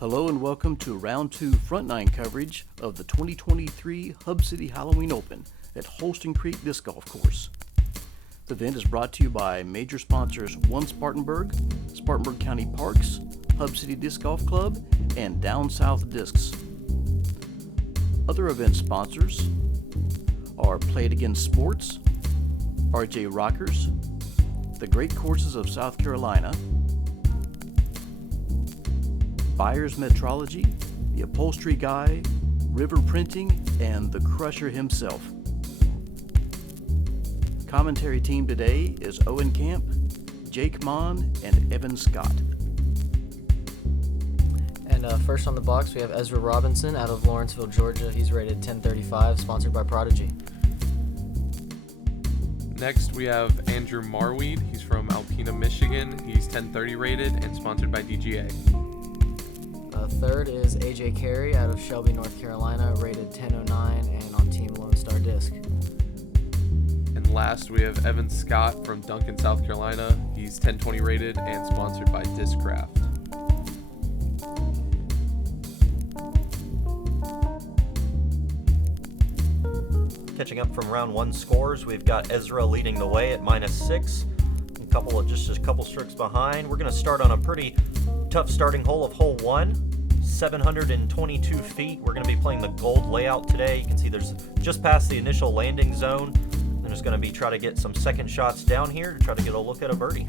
Hello and welcome to Round 2 Front 9 coverage of the 2023 Hub City Halloween Open at Holston Creek Disc Golf Course. The event is brought to you by major sponsors One Spartanburg, Spartanburg County Parks, Hub City Disc Golf Club, and Down South Discs. Other event sponsors are Play It Again Sports, RJ Rockers, the Great Courses of South Carolina, Buyers Metrology, The Upholstery Guy, River Printing, and The Crusher himself. Commentary team today is Owen Camp, Jake Monn, and Evan Scott. And first on the box, we have Ezra Robinson out of Lawrenceville, Georgia. He's rated 1035, sponsored by Prodigy. Next, we have Andrew Marwede. He's from Alpena, Michigan. He's 1030 rated and sponsored by DGA. Third is AJ Carey out of Shelby, North Carolina, rated 1009 and on Team Lone Star Disc. And last, we have Evan Scott from Duncan, South Carolina. He's 1020 rated and sponsored by Discraft. Catching up from round one scores, we've got Ezra leading the way at -6. Just a couple strokes behind. We're going to start on a pretty tough starting hole of hole 1, 722 feet. We're going to be playing the gold layout today. You can see there's just past the initial landing zone. I'm just going to be trying to get some second shots down here to try to get a look at a birdie.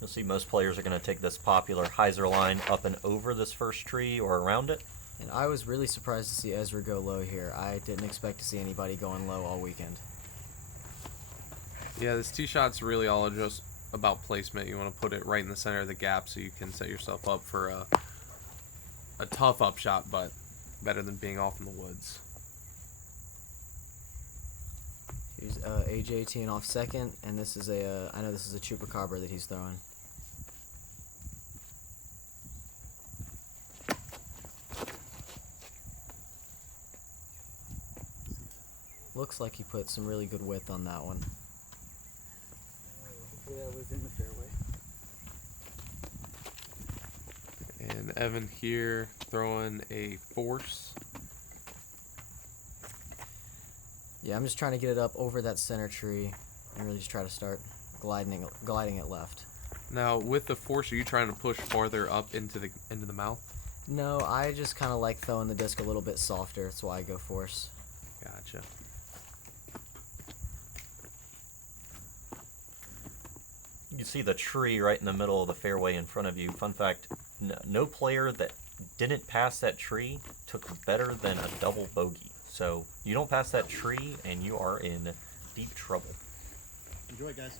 You'll see most players are going to take this popular hyzer line up and over this first tree or around it. And I was really surprised to see Ezra go low here. I didn't expect to see anybody going low all weekend. Yeah, this tee shot's really all just about placement. You want to put it right in the center of the gap so you can set yourself up for a tough upshot, but better than being off in the woods. Here's AJ teeing off second, and this is I know this is a chupacabra that he's throwing. Looks like he put some really good width on that one. Hopefully that was in the fairway. And Evan here throwing a force. Yeah, I'm just trying to get it up over that center tree and really just try to start gliding it left. Now, with the force, are you trying to push farther up into the mouth? No, I just kind of like throwing the disc a little bit softer. That's why I go force. Gotcha. You can see the tree right in the middle of the fairway in front of you. Fun fact, no player that didn't pass that tree took better than a double bogey. So you don't pass that tree and you are in deep trouble. Enjoy, guys.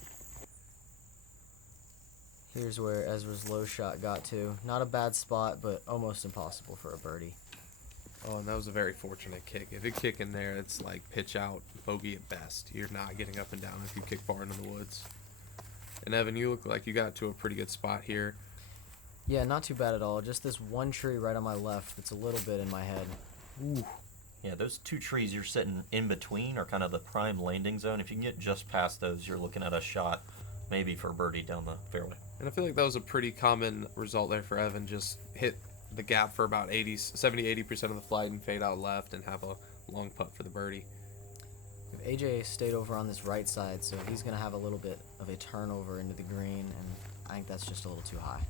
Here's where Ezra's low shot got to. Not a bad spot, but almost impossible for a birdie. Oh, and that was a very fortunate kick. If you kick in there, it's like pitch out, bogey at best. You're not getting up and down if you kick far into the woods. And Evan, you look like you got to a pretty good spot here. Yeah, not too bad at all. Just this one tree right on my left that's a little bit in my head. Ooh. Yeah, those two trees you're sitting in between are kind of the prime landing zone. If you can get just past those, you're looking at a shot maybe for birdie down the fairway. And I feel like that was a pretty common result there for Evan. Just hit the gap for about 70-80% of the flight and fade out left and have a long putt for the birdie. AJ stayed over on this right side, so he's going to have a little bit of a turnover into the green, and I think that's just a little too high.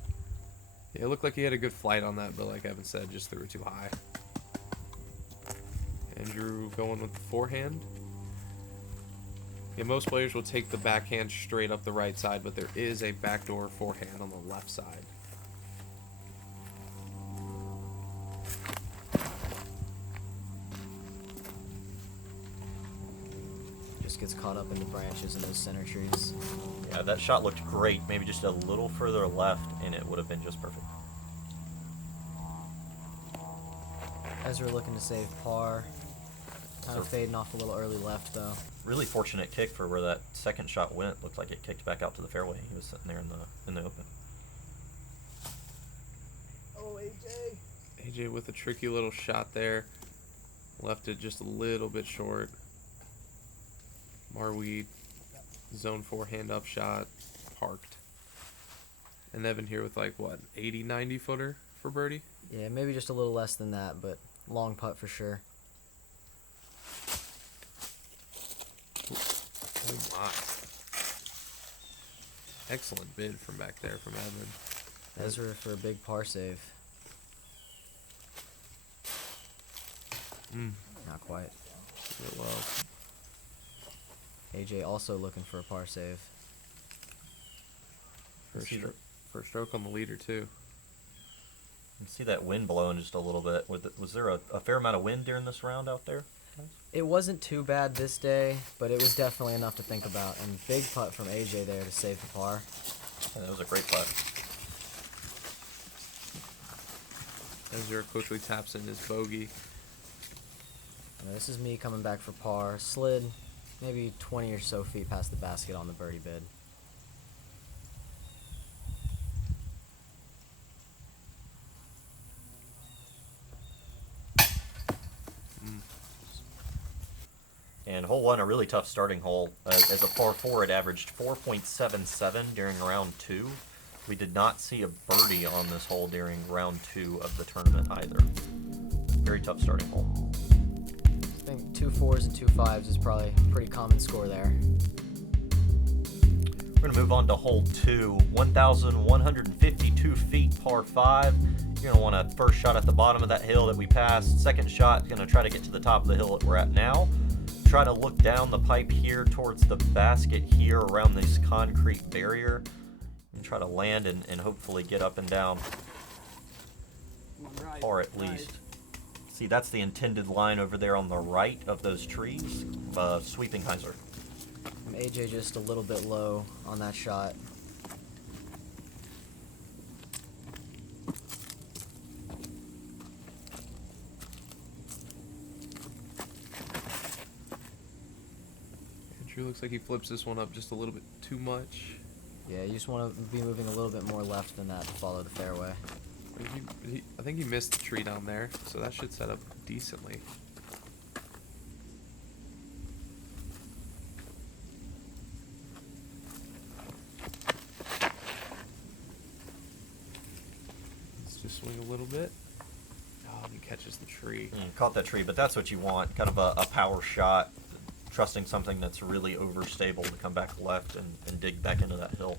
Yeah, it looked like he had a good flight on that, but like Evan said, just threw it too high. Andrew going with the forehand. Yeah, most players will take the backhand straight up the right side, but there is a backdoor forehand on the left side. Just gets caught up in the branches and those center trees. Yeah, that shot looked great. Maybe just a little further left, and it would have been just perfect. Ezra looking to save par. Kind of fading off a little early left, though. Really fortunate kick for where that second shot went. Looked like it kicked back out to the fairway. He was sitting there in the open. Oh, AJ. AJ with a tricky little shot there. Left it just a little bit short. Marwede, zone 4 hand up shot, parked. And Evan here with like, what, 80, 90 footer for birdie? Yeah, maybe just a little less than that, but long putt for sure. Oh my. Excellent bid from back there from Evan. Ezra for a big par save. Not quite. Did it well. AJ also looking for a par save. First stroke on the leader too. You can see that wind blowing just a little bit. Was there a fair amount of wind during this round out there? It wasn't too bad this day, but it was definitely enough to think about. And big putt from AJ there to save the par. Yeah, that was a great putt. Ezra quickly taps in his bogey. This is me coming back for par. Slid maybe 20 or so feet past the basket on the birdie bid. And hole 1, a really tough starting hole. As a par 4, it averaged 4.77 during round 2. We did not see a birdie on this hole during round 2 of the tournament either. Very tough starting hole. I think 2 4s and 2 5s is probably a pretty common score there. We're going to move on to hole 2, 1,152 feet, par 5. You're going to want a first shot at the bottom of that hill that we passed. Second shot, going to try to get to the top of the hill that we're at now. Try to look down the pipe here towards the basket here around this concrete barrier. And try to land and hopefully get up and down. Par at least. See, that's the intended line over there on the right of those trees. Sweeping hyzer. AJ just a little bit low on that shot. Andrew looks like he flips this one up just a little bit too much. Yeah, you just want to be moving a little bit more left than that to follow the fairway. I think he missed the tree down there, so that should set up decently. Let's just swing a little bit. Oh, he catches the tree. Caught that tree, but that's what you want. Kind of a power shot. Trusting something that's really overstable to come back left and dig back into that hill.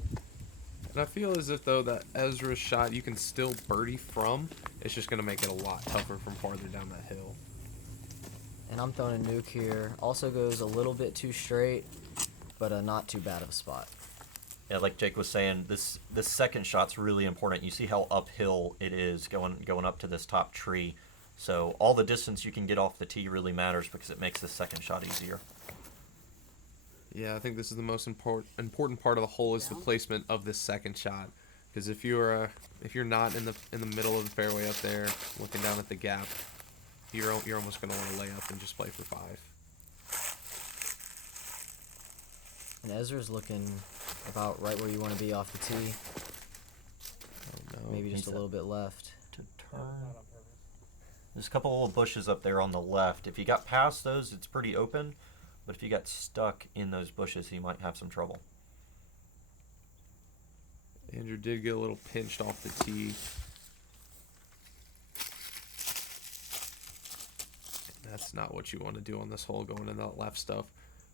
And I feel as if, though, that Ezra's shot you can still birdie from. It's just going to make it a lot tougher from farther down that hill. And I'm throwing a nuke here. Also goes a little bit too straight, but not too bad of a spot. Yeah, like Jake was saying, this second shot's really important. You see how uphill it is going up to this top tree. So all the distance you can get off the tee really matters because it makes this second shot easier. Yeah, I think this is the most important part of the hole is the placement of this second shot. Because if you're not in the middle of the fairway up there, looking down at the gap, you're almost going to want to lay up and just play for 5. And Ezra's looking about right where you want to be off the tee. Oh no. Maybe just a little bit left. To turn. There's a couple little bushes up there on the left. If you got past those, it's pretty open. But if you got stuck in those bushes, you might have some trouble. Andrew did get a little pinched off the tee. That's not what you want to do on this hole, going in that left stuff.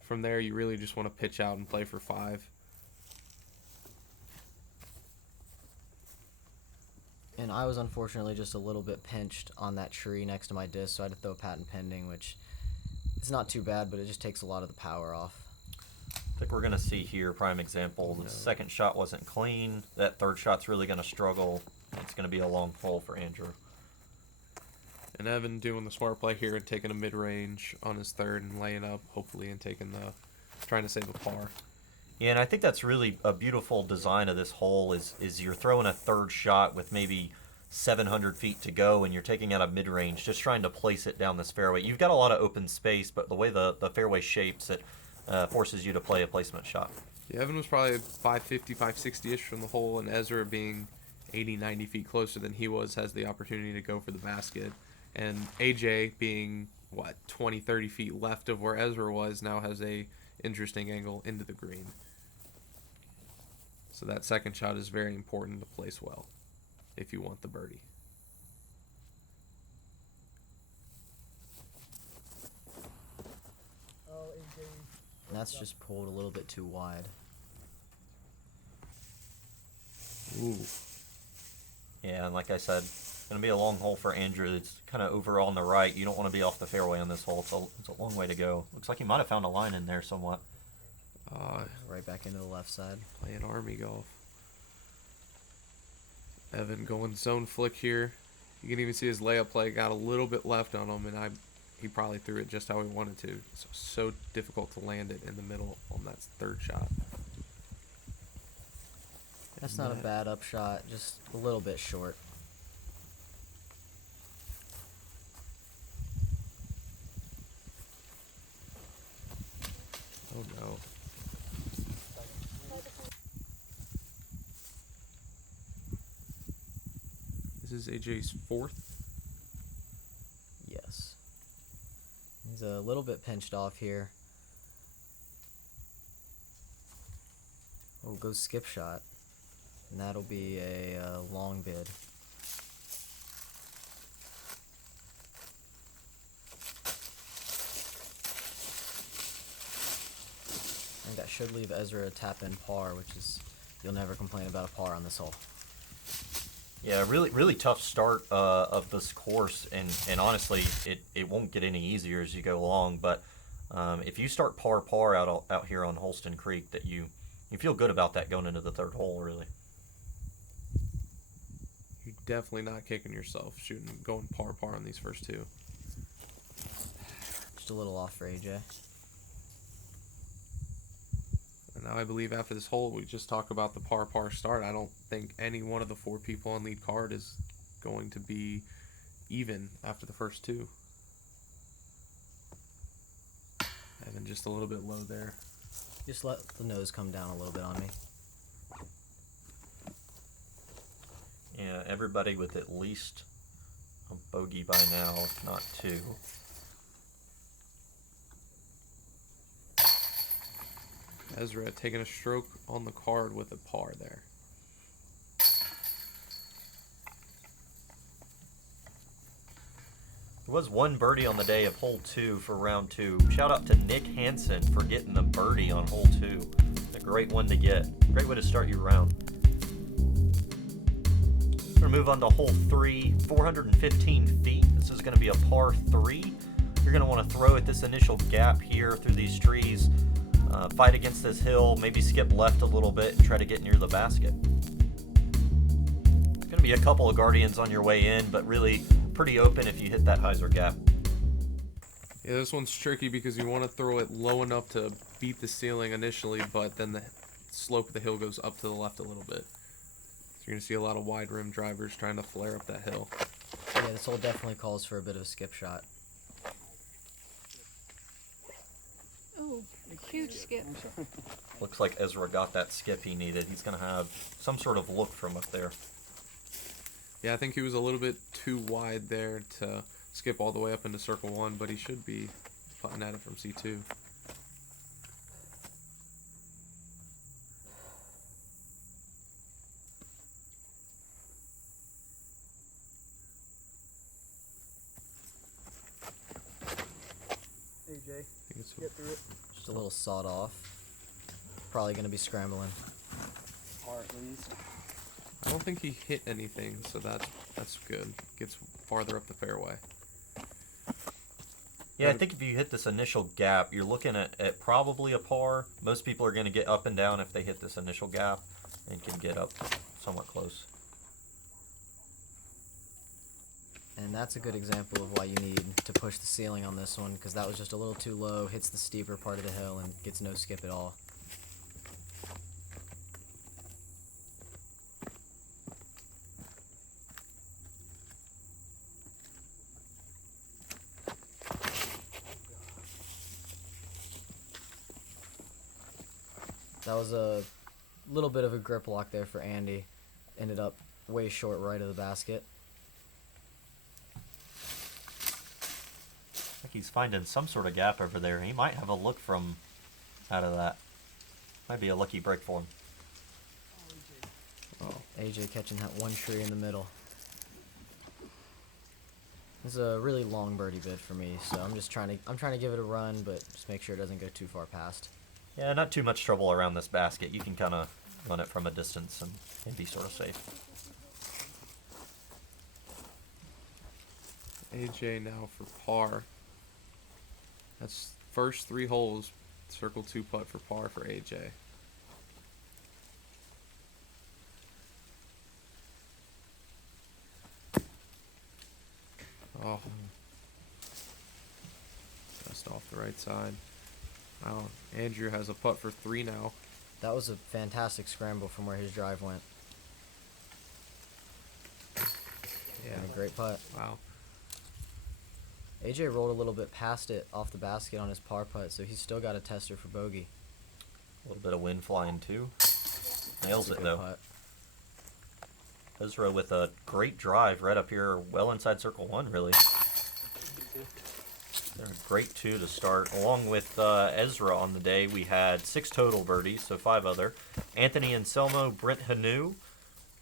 From there, you really just want to pitch out and play for 5. And I was unfortunately just a little bit pinched on that tree next to my disc, so I had to throw patent pending, which it's not too bad, but it just takes a lot of the power off. I think we're going to see here, prime example, the second shot wasn't clean. That third shot's really going to struggle. It's going to be a long hole for Andrew. And Evan doing the smart play here and taking a mid-range on his third and laying up, hopefully, and trying to save a par. Yeah, and I think that's really a beautiful design of this hole is you're throwing a third shot with maybe 700 feet to go, and you're taking out a mid-range, just trying to place it down this fairway. You've got a lot of open space, but the way the fairway shapes it forces you to play a placement shot. Yeah, Evan was probably 550, 560-ish from the hole, and Ezra being 80, 90 feet closer than he was has the opportunity to go for the basket. And AJ being, 20, 30 feet left of where Ezra was now has a interesting angle into the green. So that second shot is very important to place well if you want the birdie. Oh, AJ. And that's just pulled a little bit too wide. Ooh. Yeah, and like I said, going to be a long hole for Andrew. It's kind of over on the right. You don't want to be off the fairway on this hole. It's a long way to go. Looks like he might have found a line in there somewhat. Right back into the left side. Playing Army golf. Evan going zone flick here. You can even see his layup play got a little bit left on him, and he probably threw it just how he wanted to. It's so difficult to land it in the middle on that third shot. That's not a bad upshot, just a little bit short. Oh no. This is AJ's fourth. Yes. He's a little bit pinched off here. Oh, goes skip shot. And that'll be a long bid. I think that should leave Ezra a tap in par, which is, you'll never complain about a par on this hole. Yeah, really tough start of this course, and honestly, it won't get any easier as you go along. But if you start par out here on Holston Creek, that you feel good about that going into the third hole, really. You're definitely not kicking yourself going par on these first two. Just a little off for AJ. And now I believe after this hole, we just talk about the par start. I don't think any one of the four people on lead card is going to be even after the first two. Evan just a little bit low there. Just let the nose come down a little bit on me. Yeah, everybody with at least a bogey by now, if not two. Ezra taking a stroke on the card with a par there. There was one birdie on the day of hole 2 for round 2. Shout out to Nick Hansen for getting the birdie on hole 2. A great one to get. Great way to start your round. We're going to move on to hole 3, 415 feet. This is going to be a par 3. You're going to want to throw at this initial gap here through these trees. Fight against this hill, maybe skip left a little bit and try to get near the basket. There's going to be a couple of Guardians on your way in, but really pretty open if you hit that hyzer gap. Yeah, this one's tricky because you want to throw it low enough to beat the ceiling initially, but then the slope of the hill goes up to the left a little bit. So you're going to see a lot of wide rim drivers trying to flare up that hill. Yeah, this hole definitely calls for a bit of a skip shot. Oh, huge skip. Looks like Ezra got that skip he needed. He's going to have some sort of look from up there. Yeah, I think he was a little bit too wide there to skip all the way up into circle 1, but he should be putting at it from C2. AJ, It's get through it. Just a little sawed off. Probably going to be scrambling. Par at least. I don't think he hit anything, so that's good. Gets farther up the fairway. Yeah, I think if you hit this initial gap, you're looking at probably a par. Most people are going to get up and down if they hit this initial gap and can get up somewhat close. And that's a good example of why you need to push the ceiling on this one, because that was just a little too low, hits the steeper part of the hill, and gets no skip at all. That was a little bit of a grip lock there for Andy. Ended up way short right of the basket. I think he's finding some sort of gap over there. He might have a look from out of that. Might be a lucky break for him. Oh AJ catching that one tree in the middle. This is a really long birdie bid for me, so I'm trying to give it a run, but just make sure it doesn't go too far past. Yeah, not too much trouble around this basket. You can kind of run it from a distance and be sort of safe. AJ now for par. That's first 3 holes. Circle 2 putt for par for AJ. Oh. Just off the right side. Wow. Andrew has a putt for 3 now. That was a fantastic scramble from where his drive went. Yeah. And a great putt. Wow. AJ rolled a little bit past it off the basket on his par putt, so he's still got a tester for bogey. A little bit of wind flying too. Nails That's a it good though. putt. Ezra with a great drive right up here, well inside circle 1, really. They're a great 2 to start. Along with Ezra on the day, we had 6 total birdies, so 5 other. Anthony Anselmo, Brent Hanu,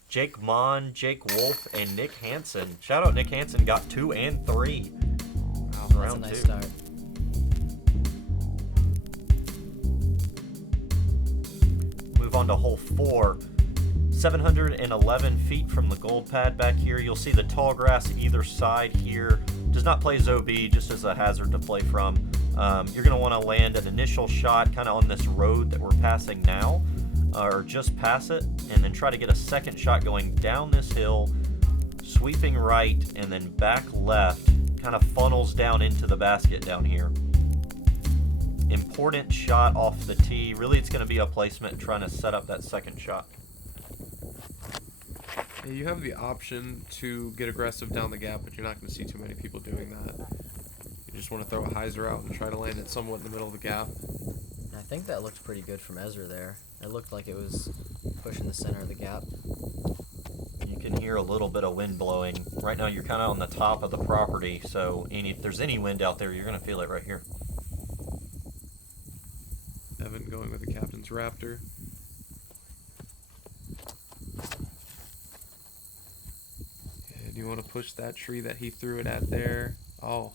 Jake Monn, Jake Wolf, and Nick Hansen. Shout out Nick Hansen, got 2 and 3. Wow, that's a round nice 2. start. Move on to hole 4. 711 feet from the gold pad back here. You'll see the tall grass either side here. Does not play as OB, just as a hazard to play from. You're going to want to land an initial shot kind of on this road that we're passing now, or just pass it, and then try to get a second shot going down this hill, sweeping right, and then back left, kind of funnels down into the basket down here. Important shot off the tee. Really, it's going to be a placement trying to set up that second shot. Yeah, you have the option to get aggressive down the gap, but you're not going to see too many people doing that. You just want to throw a hyzer out and try to land it somewhat in the middle of the gap. I think that looked pretty good from Ezra there. It looked like it was pushing the center of the gap. You can hear a little bit of wind blowing. Right now you're kind of on the top of the property, so if there's any wind out there, you're going to feel it right here. Evan going with the captain's Raptor. And you want to push that tree that he threw it at there. Oh,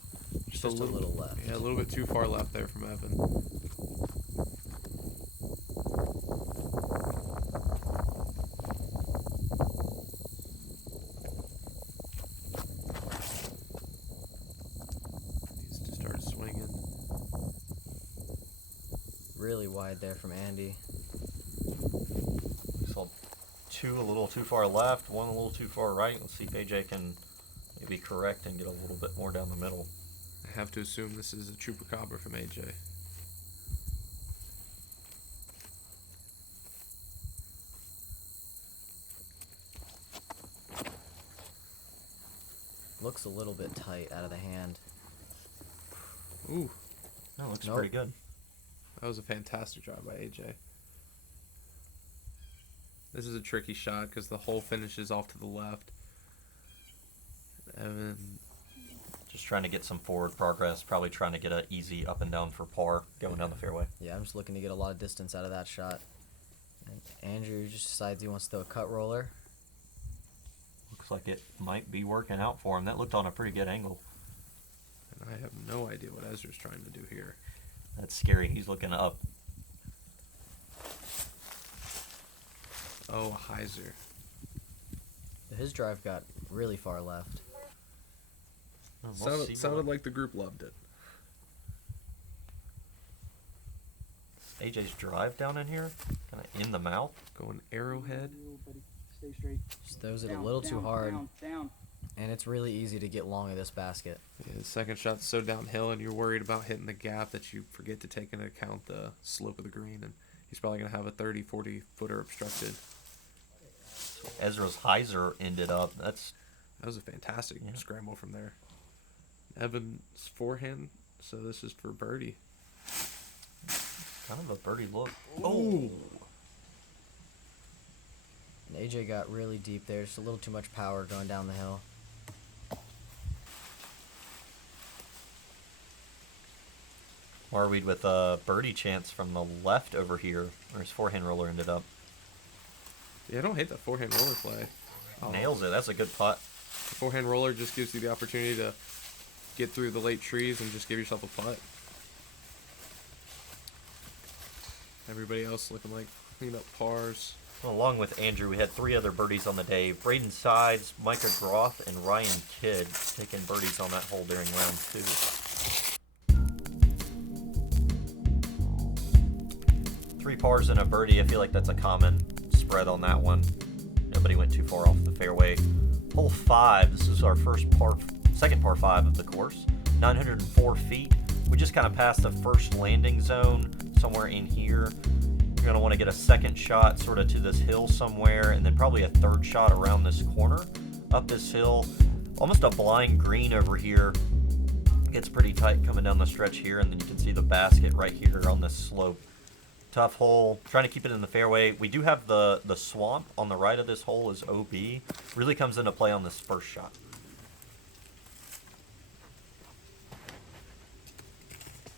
Just a little left. Yeah, a little bit too far left there from Evan. Needs to start swinging. Really wide there from Andy. So 2 a little too far left, 1 a little too far right. Let's see if AJ can maybe correct and get a little bit more down the middle. I have to assume this is a chupacabra from AJ. Looks a little bit tight out of the hand. Ooh, That looks Nope. pretty good. that was a fantastic job by AJ. This is a tricky shot because the hole finishes off to the left. Evan, Just trying to get some forward progress, probably trying to get an easy up and down for par going down the fairway. Yeah, I'm just looking to get a lot of distance out of that shot. And Andrew just decides he wants to throw a cut roller. Looks like it might be working out for him. That looked on a pretty good angle. and I have no idea what Ezra's trying to do here. That's scary. He's looking up. Oh, a hyzer. His drive got really far left. We'll see Sounded what- like the group loved it. AJ's drive down in here, kind of in the mouth. Going arrowhead. Buddy, stay straight. Just throws it a Down, little too down, hard, down. and it's really easy to get long of this basket. Yeah, the second shot's so downhill, and you're worried about hitting the gap that you forget to take into account the slope of the green, and he's probably going to have a 30, 40 footer obstructed. So Ezra's hyzer ended up. That was a fantastic Yeah. scramble from there. Evan's forehand, so this is for birdie. Kind of a birdie look. Oh! And AJ got really deep there, just a little too much power going down the hill. Marwede with a birdie chance from the left over here, where his forehand roller ended up. Yeah, I don't hate that forehand roller play. Nails it. That's a good putt. The forehand roller just gives you the opportunity to get through the late trees and just give yourself a putt. Everybody else looking like clean up pars. Well, along with Andrew, we had 3 other birdies on the day. Braden Sides, Micah Groth, and Ryan Kidd taking birdies on that hole during round 2. 3 pars and a birdie. I feel like that's a common spread on that one. Nobody went too far off the fairway. Hole 5, this is our second par 5 of the course. 904 feet. We just kind of passed the first landing zone somewhere in here. You're going to want to get a second shot sort of to this hill somewhere, and then probably a third shot around this corner up this hill. Almost a blind green over here. Gets pretty tight coming down the stretch here, and then you can see the basket right here on this slope. Tough hole. Trying to keep it in the fairway. We do have the swamp on the right of this hole is OB. Really comes into play on this first shot.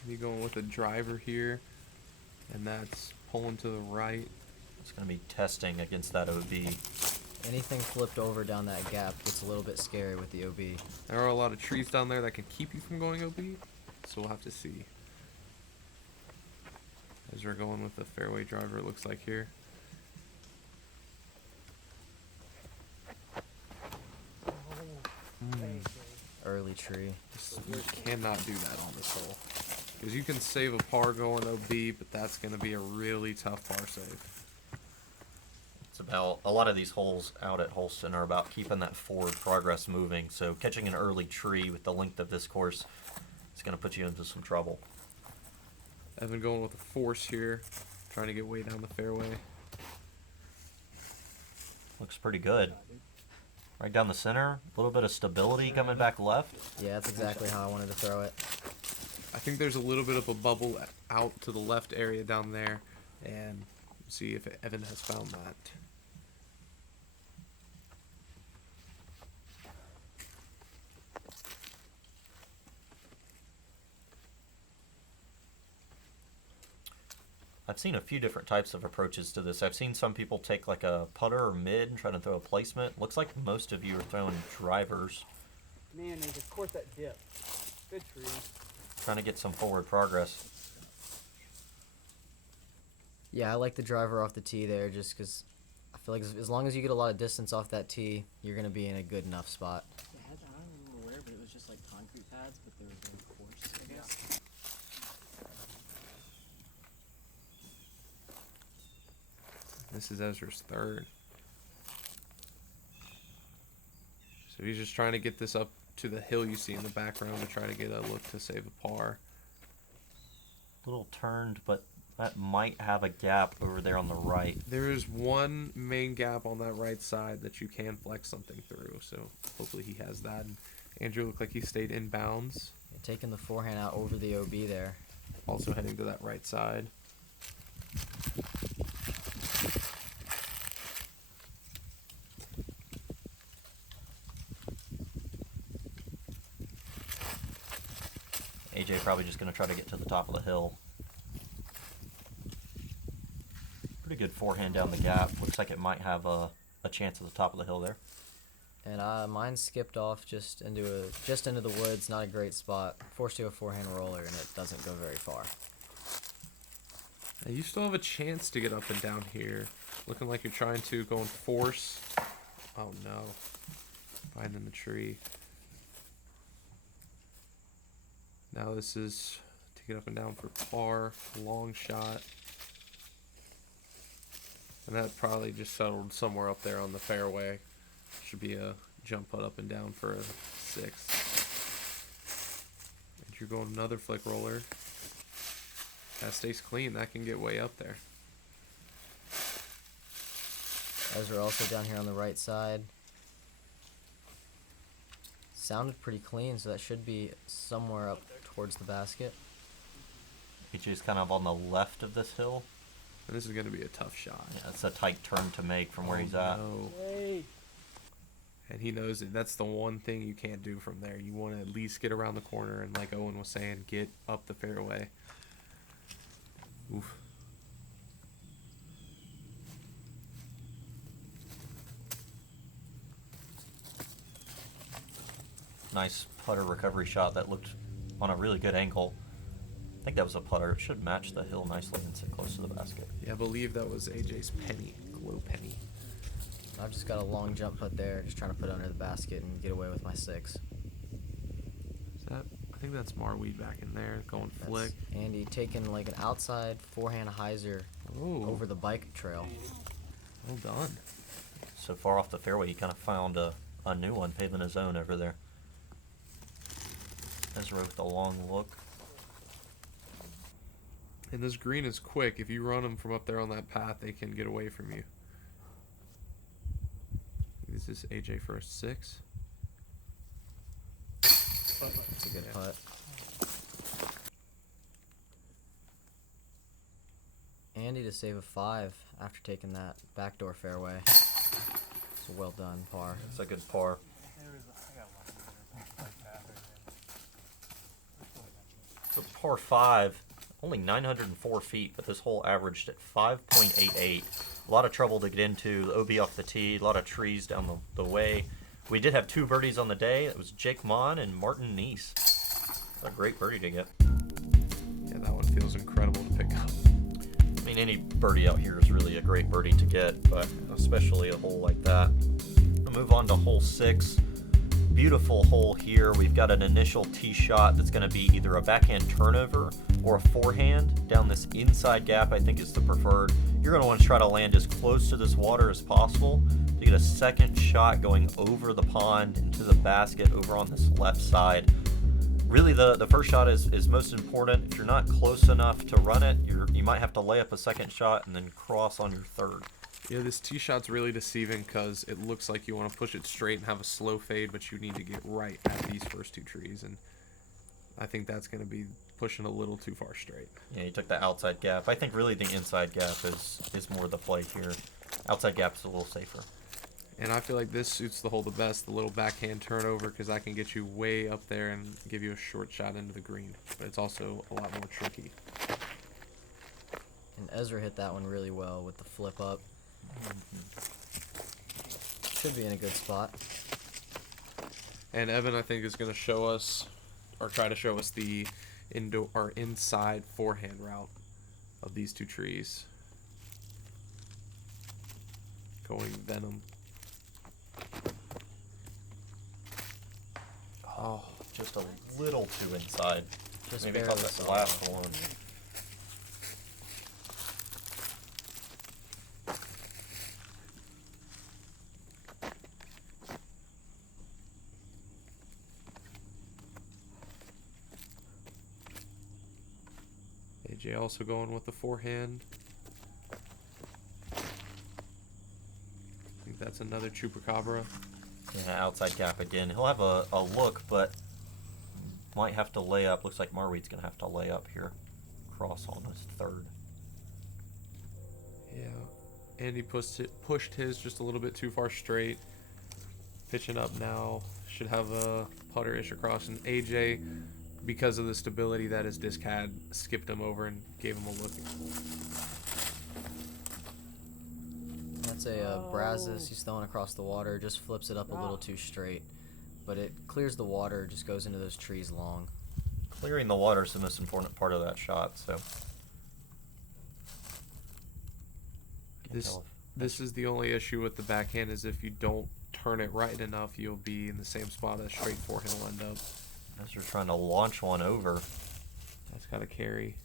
You're going with a driver here, and that's pulling to the right. It's going to be testing against that OB. Anything flipped over down that gap gets a little bit scary with the OB. There are a lot of trees down there that can keep you from going OB, so we'll have to see. As we're going with the fairway driver, it looks like here. Early tree. You cannot do that on this hole. Because you can save a par going OB, but that's going to be a really tough par save. It's about, a lot of these holes out at Holston are about keeping that forward progress moving. So catching an early tree with the length of this course is going to put you into some trouble. Evan going with a force here, trying to get way down the fairway. Looks pretty good. Right down the center, a little bit of stability coming back left. Yeah, that's exactly how I wanted to throw it. I think there's a little bit of a bubble out to the left area down there, and see if Evan has found that. I've seen a few different types of approaches to this. I've seen some people take like a putter or mid and try to throw a placement. Looks like most of you are throwing drivers. Man, they just course that dip. Good tree. Trying to get some forward progress. Yeah, I like the driver off the tee there just because I feel like as long as you get a lot of distance off that tee, you're going to be in a good enough spot. It had, I don't remember where, but it was just like concrete pads, but there was no course, I guess. This is Ezra's third. So he's just trying to get this up to the hill you see in the background to try to get a look to save a par. Little turned, but that might have a gap over there on the right. There is one main gap on that right side that you can flex something through, so hopefully he has that. And Andrew looked like he stayed in bounds. Taking the forehand out over the OB there. Also heading to that right side. AJ probably just going to try to get to the top of the hill. Pretty good forehand down the gap. Looks like it might have a chance at the top of the hill there. And mine skipped off just into the woods. Not a great spot. Forced to a forehand roller, and it doesn't go very far. Now you still have a chance to get up and down here. Looking like you're trying to go and force. Oh no. Finding the tree. Now this is to get up and down for par. Long shot. And that probably just settled somewhere up there on the fairway. Should be a jump putt up and down for a 6. And you're going another flick roller. That stays clean. That can get way up there. Ezra also down here on the right side. Sounded pretty clean, so that should be somewhere up towards the basket. AJ's kind of on the left of this hill. And this is going to be a tough shot. Yeah, it's a tight turn to make from where he's at. No. Hey. And he knows that that's the one thing you can't do from there. You want to at least get around the corner and, like Owen was saying, get up the fairway. Oof. nice putter recovery shot that looked on a really good angle. I think that was a putter. It should match the hill nicely and sit close to the basket. Yeah, I believe that was AJ's penny, glow penny. I've just got a long jump putt there, just trying to put it under the basket and get away with my 6. Is that? I think that's Marwede back in there going That's flick. Andy taking like an outside forehand hyzer Ooh. over the bike trail. Well done. So far off the fairway, he kind of found a new one, paving his own over there. Ezra with a long look. And this green is quick. If you run them from up there on that path, they can get away from you. This is AJ for a 6. That's a good putt. Andy to save a 5 after taking that backdoor fairway. So well done, par. It's a good par. So par 5, only 904 feet, but this hole averaged at 5.88. A lot of trouble to get into. The OB off the tee, a lot of trees down the way. We did have 2 birdies on the day. It was Jake Monn and Martin Neese. A great birdie to get. Yeah, that one feels incredible to pick up. I mean, any birdie out here is really a great birdie to get, but especially a hole like that. We'll move on to hole 6. Beautiful hole here. We've got an initial tee shot that's going to be either a backhand turnover or a forehand down this inside gap. I think is the preferred. You're going to want to try to land as close to this water as possible to get a second shot going over the pond into the basket over on this left side. Really, the first shot is most important. If you're not close enough to run it, you might have to lay up a second shot and then cross on your third. Yeah, this tee shot's really deceiving because it looks like you want to push it straight and have a slow fade, but you need to get right at these first 2 trees, and I think that's going to be pushing a little too far straight. Yeah, you took the outside gap. I think really the inside gap is more the play here. Outside gap is a little safer. And I feel like this suits the hole the best, the little backhand turnover, because I can get you way up there and give you a short shot into the green. But it's also a lot more tricky. And Ezra hit that one really well with the flip up. Should be in a good spot. And Evan, I think, is going to show us, or try to show us the inside forehand route of these 2 trees. Going Venom. Oh, just a little too inside. Just Maybe barely caught that saw last it. one. AJ also going with the forehand. I think that's another Chupacabra. Yeah, outside gap again. He'll have a look, but might have to lay up. Looks like Marwede's going to have to lay up here. Cross on his third. Yeah, Andy pushed his just a little bit too far straight. Pitching up now. Should have a putter-ish across. And AJ, because of the stability that his disc had, skipped him over and gave him a look. That's a Brazos he's throwing across the water. Just flips it up a little too straight. But it clears the water, just goes into those trees long. Clearing the water is the most important part of that shot, so. This is the only issue with the backhand, is if you don't turn it right enough, you'll be in the same spot as straight forehand will end up. As you're trying to launch one over. That's got to carry.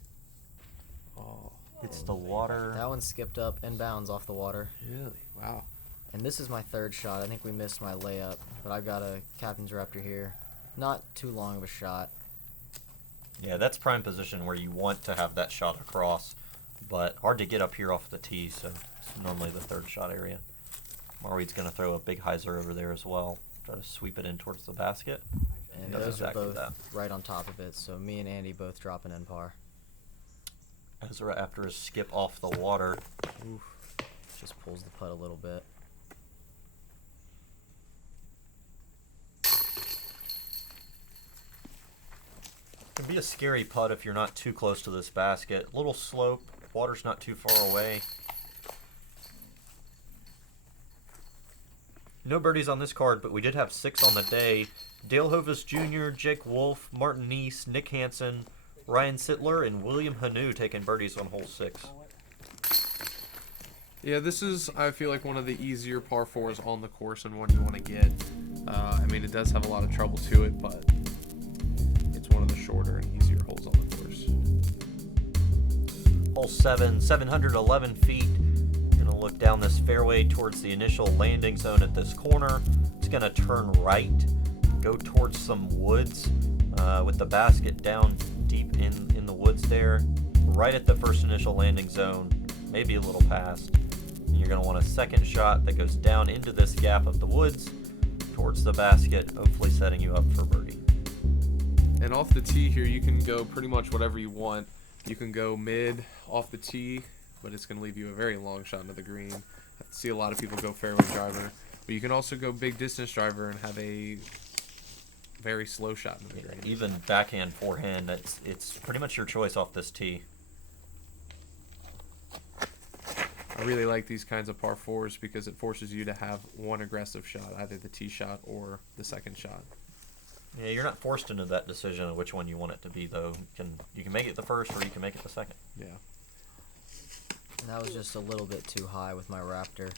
Oh, It's the water. That one skipped up inbounds off the water. really? Wow. And this is my 3rd shot. I think we missed my layup, but I've got a Captain's Raptor here. Not too long of a shot. Yeah, that's prime position where you want to have that shot across, but hard to get up here off the tee, so it's normally the 3rd shot area. Marwede's going to throw a big hyzer over there as well. Try to sweep it in towards the basket. And Does those exactly are both that. right on top of it, so me and Andy both dropping in par. Ezra, after his skip off the water, Just pulls the putt a little bit. can be a scary putt if you're not too close to this basket. Little slope, water's not too far away. No birdies on this card, but we did have 6 on the day. Dale Hovis Jr., Jake Wolf, Martin Neese, Nick Hansen, Ryan Sittler, and William Hanu taking birdies on hole 6. Yeah, this is, I feel like, one of the easier par 4s on the course and one you want to get. I mean, it does have a lot of trouble to it, but it's one of the shorter and easier holes on the course. Hole 7, 711 feet. You're going to look down this fairway towards the initial landing zone at this corner. It's going to turn right, go towards some woods with the basket down deep in the woods there, right at the first initial landing zone, maybe a little past. And you're going to want a second shot that goes down into this gap of the woods towards the basket, hopefully setting you up for birdie. And off the tee here, you can go pretty much whatever you want. You can go mid off the tee, but it's going to leave you a very long shot into the green. I see a lot of people go fairway driver, but you can also go big distance driver and have a very slow shot into the green. Even backhand, forehand, it's pretty much your choice off this tee. I really like these kinds of par 4s because it forces you to have one aggressive shot, either the tee shot or the second shot. Yeah, you're not forced into that decision of which one you want it to be, though. You can make it the first or you can make it the second. Yeah. And that was just a little bit too high with my Raptor.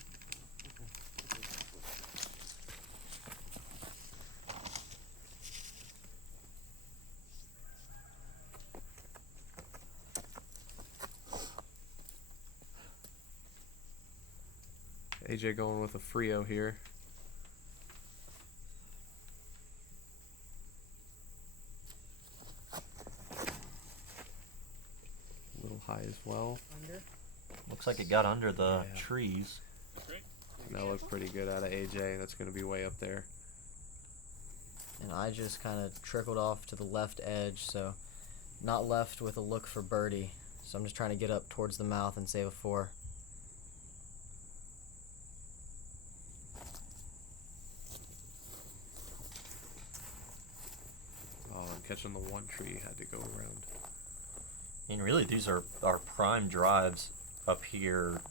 AJ going with a Frio here. A little high as well. Under. Looks like it got under the Yeah. trees. And that looked pretty good out of AJ. That's going to be way up there. And I just kind of trickled off to the left edge, so not left with a look for birdie. So I'm just trying to get up towards the mouth and save a 4. Oh, I'm catching the one tree. Had to go around. And really, these are our prime drives up here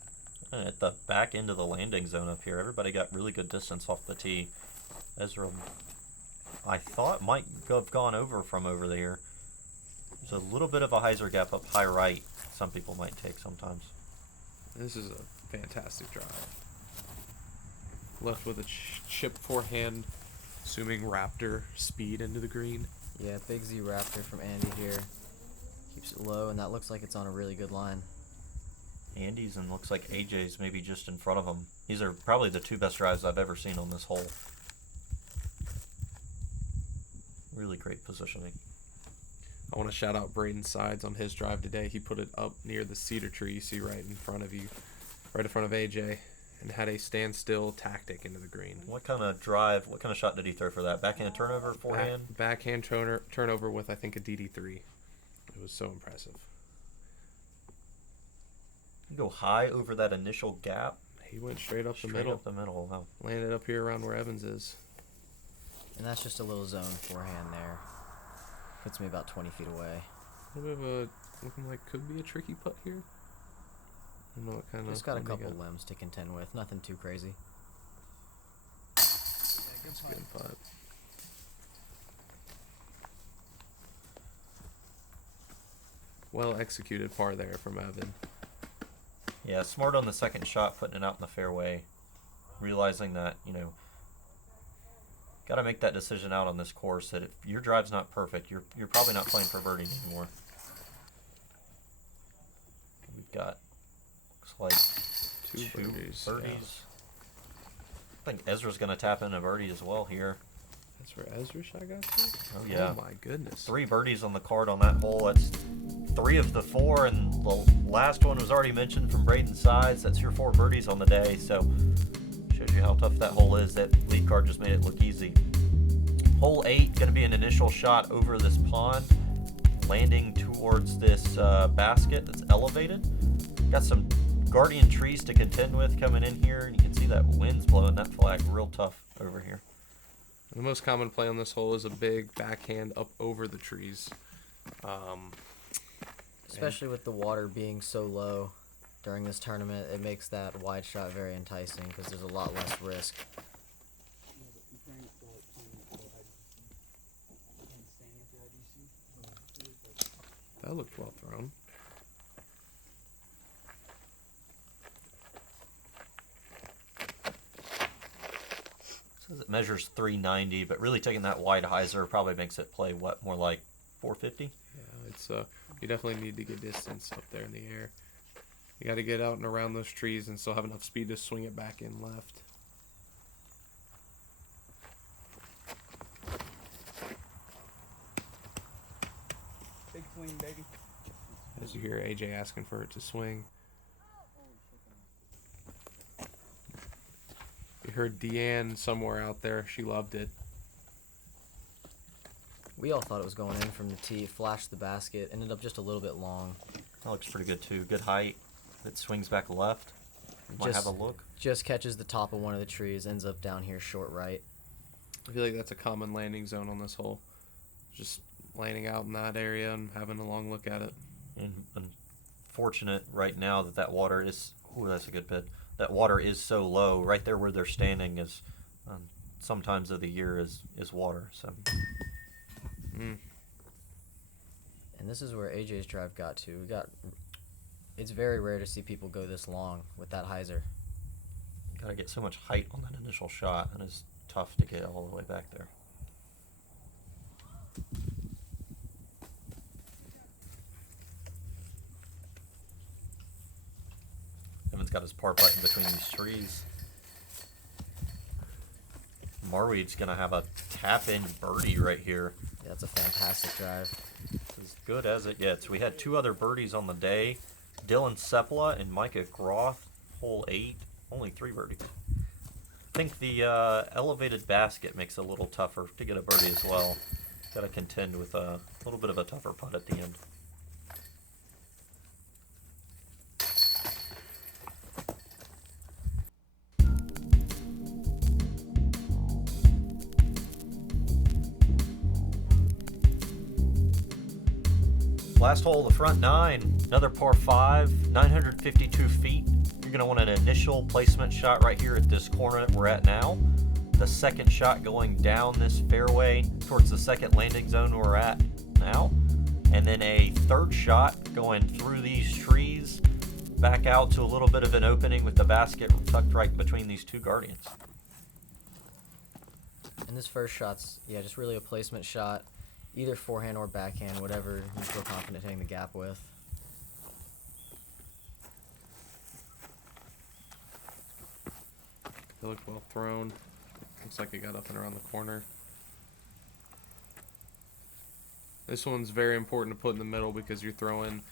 at the back end of the landing zone up here. Everybody got really good distance off the tee. Ezra, I thought, might have gone over from over there. There's a little bit of a hyzer gap up high right some people might take sometimes. This is a fantastic drive. Left with a chip forehand, assuming Raptor speed into the green. Yeah, Big Z Raptor from Andy here. Keeps it low, and that looks like it's on a really good line. Andy's and looks like AJ's maybe just in front of him. These are probably the 2 best drives I've ever seen on this hole. Really great positioning. I want to shout out Braden Sides on his drive today. He put it up near the cedar tree you see right in front of you, right in front of AJ, and had a standstill tactic into the green. What kind of drive, what kind of shot did he throw for that? Backhand turnover, forehand? Backhand turnover with, I think, a DD3. It was so impressive. You go high over that initial gap. He went straight up the Straight middle. up the middle. Wow. Landed up here around where Evans is. And that's just a little zone forehand there. Puts me about 20 feet away. A little bit of a, looking like could be a tricky putt here. I don't know what kind of. Just got a couple limbs to contend with. Nothing too crazy. It's a good putt. Well executed par there from Evan. Yeah, smart on the second shot, putting it out in the fairway. Realizing that, got to make that decision out on this course that if your drive's not perfect, you're probably not playing for birdie anymore. We've got, looks like Two birdies. birdies. Yeah. I think Ezra's going to tap in a birdie as well here. That's where Ezra shot got to? Oh, yeah. Oh my goodness. 3 birdies on the card on that hole. That's 3 of the 4, and the last one was already mentioned from Braden Sides. That's your 4 birdies on the day, so shows you how tough that hole is. That lead card just made it look easy. Hole 8, going to be an initial shot over this pond, landing towards this basket that's elevated. Got some guardian trees to contend with coming in here, and you can see that wind's blowing that flag real tough over here. The most common play on this hole is a big backhand up over the trees. Especially with the water being so low during this tournament, it makes that wide shot very enticing because there's a lot less risk. That looked well thrown. Says it measures 390, but really taking that wide hyzer probably makes it play what, more like 450? Yeah, it's you definitely need to get distance up there in the air. You got to get out and around those trees and still have enough speed to swing it back in left. Big swing, baby. As you hear AJ asking for it to swing. You heard Deanne somewhere out there. She loved it. We all thought it was going in from the tee. Flashed the basket. Ended up just a little bit long. That looks pretty good too. Good height. It swings back left. Might have a look. Just catches the top of one of the trees. Ends up down here short right. I feel like that's a common landing zone on this hole. Just landing out in that area and having a long look at it. And unfortunate right now that water is. Oh, that's a good bit. That water is so low. Right there where they're standing is. Sometimes of the year is water. So. And this is where AJ's drive got to. It's very rare to see people go this long with that hyzer. Gotta get so much height on that initial shot, and it's tough to get all the way back there. Evan's got his par putt in between these trees. Marwede's gonna have a tap-in birdie right here. Yeah, that's a fantastic drive. It's as good as it gets. We had two other birdies on the day. Dylan Sepala and Micah Groth, hole 8. Only 3 birdies. I think the elevated basket makes it a little tougher to get a birdie as well. Got to contend with a little bit of a tougher putt at the end. Last hole of the front 9, another par 5, 952 feet. You're going to want an initial placement shot right here at this corner that we're at now. The second shot going down this fairway towards the second landing zone we're at now. And then a third shot going through these trees back out to a little bit of an opening with the basket tucked right between these two guardians. And this first shot's, just really a placement shot. Either forehand or backhand, whatever you feel confident hitting the gap with. It looked well thrown. Looks like it got up and around the corner. This one's very important to put in the middle because if you're throwing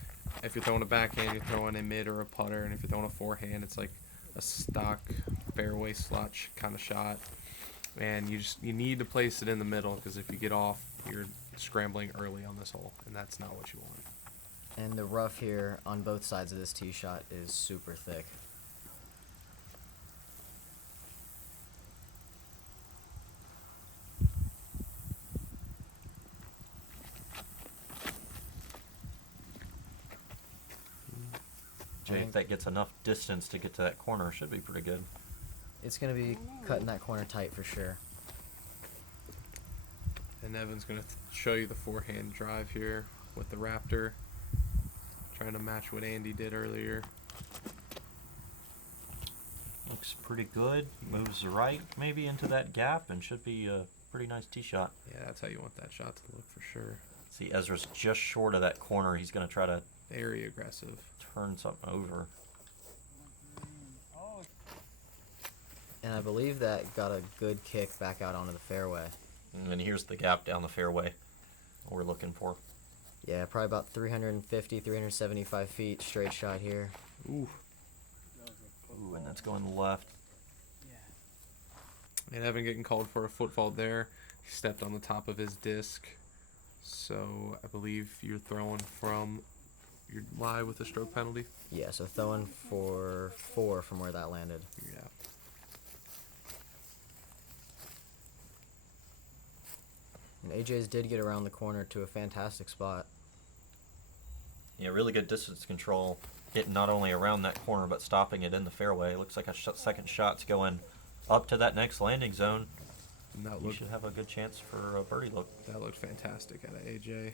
a backhand, you're throwing a mid or a putter, and if you're throwing a forehand, it's like a stock fairway slot kind of shot. And you need to place it in the middle because if you get off, you're scrambling early on this hole, and that's not what you want. And the rough here on both sides of this tee shot is super thick. Jay, if that gets enough distance to get to that corner, it should be pretty good. It's going to be cutting that corner tight for sure. And Evan's going to show you the forehand drive here with the Raptor. Trying to match what Andy did earlier. Looks pretty good. Moves right maybe into that gap and should be a pretty nice tee shot. Yeah, that's how you want that shot to look for sure. See, Ezra's just short of that corner. He's going to try to Very aggressive. turn something over. And I believe that got a good kick back out onto the fairway. And then here's the gap down the fairway what we're looking for. Yeah, probably about 350, 375 feet straight shot here. Ooh. Ooh, and that's going left. And Evan getting called for a foot fault there. He stepped on the top of his disc. So I believe you're throwing you're live with a stroke penalty? Yeah, so throwing for 4 from where that landed. Yeah. And AJ's did get around the corner to a fantastic spot. Yeah, really good distance control. Getting not only around that corner, but stopping it in the fairway. Looks like a second shot's going up to that next landing zone. And You should have a good chance for a birdie look. that looked fantastic out of AJ.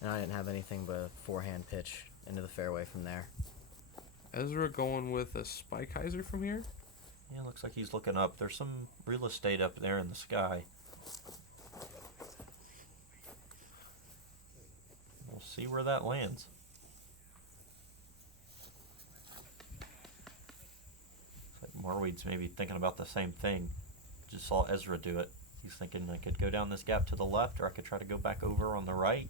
And I didn't have anything but a forehand pitch into the fairway from there. Ezra going with a spike hyzer from here. Yeah, looks like he's looking up. There's some real estate up there in the sky. We'll see where that lands. Looks like Marwede's maybe thinking about the same thing. Just saw Ezra do it. He's thinking I could go down this gap to the left, or I could try to go back over on the right.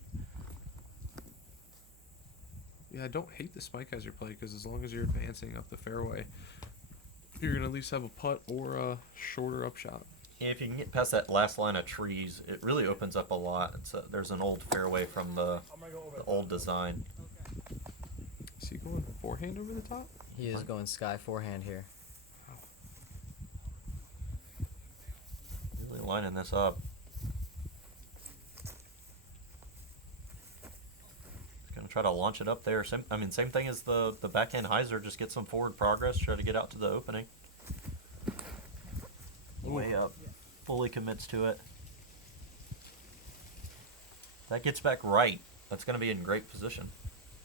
Yeah, I don't hate the spike hyzer play because as long as you're advancing up the fairway, you're gonna at least have a putt or a shorter upshot. Yeah, if you can get past that last line of trees, it really opens up a lot. There's an old fairway from the old design. Is he going forehand over the top? He is going sky forehand here. Really lining this up. Gonna try to launch it up there. Same thing as the backhand hyzer. Just get some forward progress. Try to get out to the opening. Way up. Fully commits to it. That gets back right. That's gonna be in great position.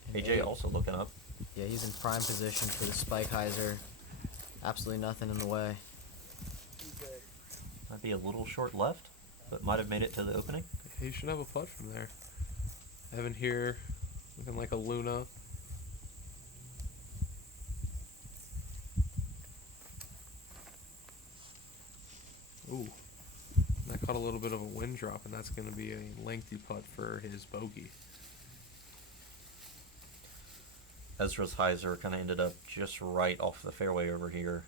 And AJ also looking up. Yeah, he's in prime position for the spike hyzer. Absolutely nothing in the way. Might be a little short left, but might have made it to the opening. He should have a putt from there. Evan here, looking like a Luna. Ooh, that caught a little bit of a wind drop, and that's going to be a lengthy putt for his bogey. Ezra's hyzer kind of ended up just right off the fairway over here.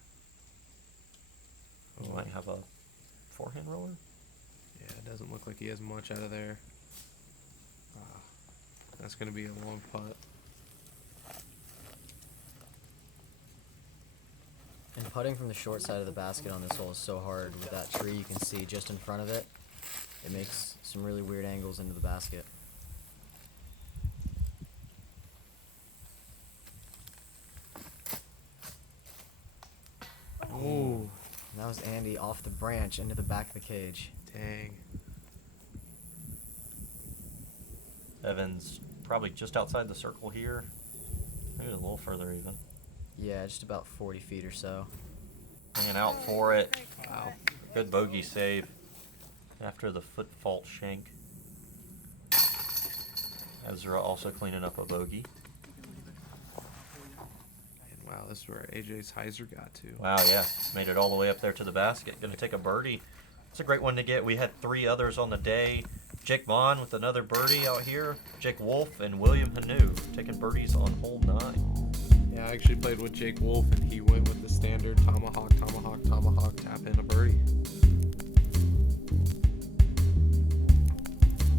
He might have a forehand roller. Yeah, it doesn't look like he has much out of there. That's going to be a long putt. And putting from the short side of the basket on this hole is so hard with that tree you can see just in front of it. It makes some really weird angles into the basket. Ooh, And that was Andy off the branch into the back of the cage. dang. Evan's probably just outside the circle here. Maybe a little further even. Yeah, just about 40 feet or so. Hanging out for it. Wow. Good bogey save after the foot fault shank. Ezra also cleaning up a bogey. And wow, this is where AJ's hyzer got to. Wow, yeah. Made it all the way up there to the basket. Gonna take a birdie. It's a great one to get. We had 3 others on the day. Jake Monn with another birdie out here. Jake Wolf and William Hanu taking birdies on hole 9. Yeah, I actually played with Jake Wolf, and he went with the standard tomahawk, tomahawk, tomahawk, tap in a birdie.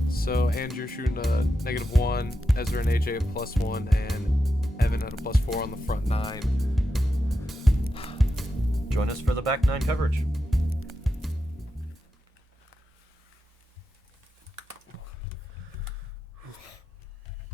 So Andrew shooting a -1, Ezra and AJ a +1, and Evan at a +4 on the front 9. Join us for the back 9 coverage.